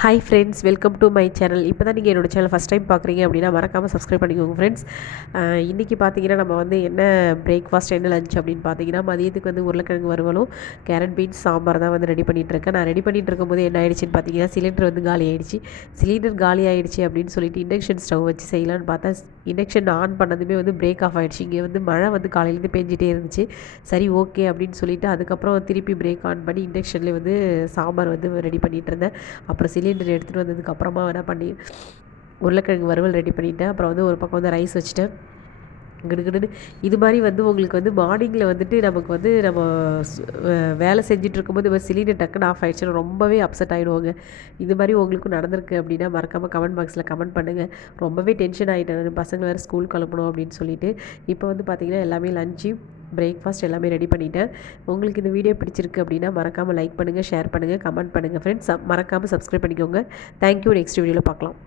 Hi friends, welcome to my channel. இப்போ தான் நீங்கள் என்னோட சேனல் ஃபஸ்ட் டைம் பார்க்குறீங்க அப்படின்னா மறக்காமல் சப்ஸ்கிரைப் பண்ணிக்கோங்க ஃப்ரெண்ட்ஸ். இன்றைக்கி பார்த்தீங்கன்னா நம்ம வந்து என்ன பிரேக்ஃபாஸ்ட் என்ன லஞ்ச் அப்படின்னு பார்த்தீங்கன்னா மதியத்துக்கு வந்து உருளைக்கிழங்கு வறுவலும் கேரட் பீன்ஸ் சாம்பார் தான் வந்து ரெடி பண்ணிகிட்ருக்கேன். நான் ரெடி பண்ணிகிட்டு இருக்கும்போது என்ன ஆயிடுச்சுன்னு பார்த்தீங்கன்னா சிலிண்டர் வந்து காலி ஆகிடுச்சு. சிலிண்டர் காலி ஆகிடுச்சு அப்படின்னு சொல்லிட்டு இண்டக்ஷன் ஸ்டவ் வச்சு செய்யலான்னு பார்த்தா இண்டக்ஷன் ஆன் பண்ணதுமே வந்து பிரேக் ஆஃப் ஆகிடுச்சு. இங்கே வந்து மழை வந்து காலையிலேருந்து பெஞ்சிட்டே இருந்துச்சு. சரி ஓகே அப்படின்னு சொல்லிட்டு அதுக்கப்புறம் திருப்பி பிரேக் ஆன் பண்ணி இண்டக்ஷன்லேயே வந்து சாம்பார் வந்து ரெடி பண்ணிகிட்டு இருந்தேன். அப்புறம் சிலிண்டர் எடுத்துகிட்டு வந்ததுக்கப்புறமா என்ன பண்ணி உருளைக்கிழங்கு வறுவல் ரெடி பண்ணிவிட்டேன். அப்புறம் வந்து ஒரு பக்கம் வந்து ரைஸ் வச்சுட்டேன். கிடுகிடுன்னு இது மாதிரி வந்து உங்களுக்கு வந்து மார்னிங்கில் வந்துட்டு நமக்கு வந்து நம்ம வேலை செஞ்சுட்டு இருக்கும்போது சிலிண்டர் டக்குன்னு ஆஃப் ஆகிடுச்சுன்னா ரொம்பவே அப்செட் ஆகிடுவாங்க. இது மாதிரி உங்களுக்கும் நடந்திருக்கு அப்படின்னா மறக்காமல் கமெண்ட் பாக்ஸில் கமெண்ட் பண்ணுங்கள். ரொம்பவே டென்ஷன் ஆகிட்டேன், பசங்க வேறு ஸ்கூல் கிளம்பணும் அப்படின்னு சொல்லிட்டு. இப்போ வந்து பார்த்திங்கன்னா எல்லாமே லஞ்சு பிரேக்ஃபாஸ்ட் எல்லாமே ரெடி பண்ணிட்டேன். உங்களுக்கு இந்த வீடியோ பிடிச்சிருக்கு அப்படின்னா மறக்காமல் லைக் பண்ணுங்கள், ஷேர் பண்ணுங்கள், கமெண்ட் பண்ணுங்கள் ஃப்ரெண்ட்ஸ். மறக்காமல் சப்ஸ்கிரைப் பண்ணிக்கோங்க. தேங்க்யூ. நெக்ஸ்ட் வீடியோவில் பார்க்கலாம்.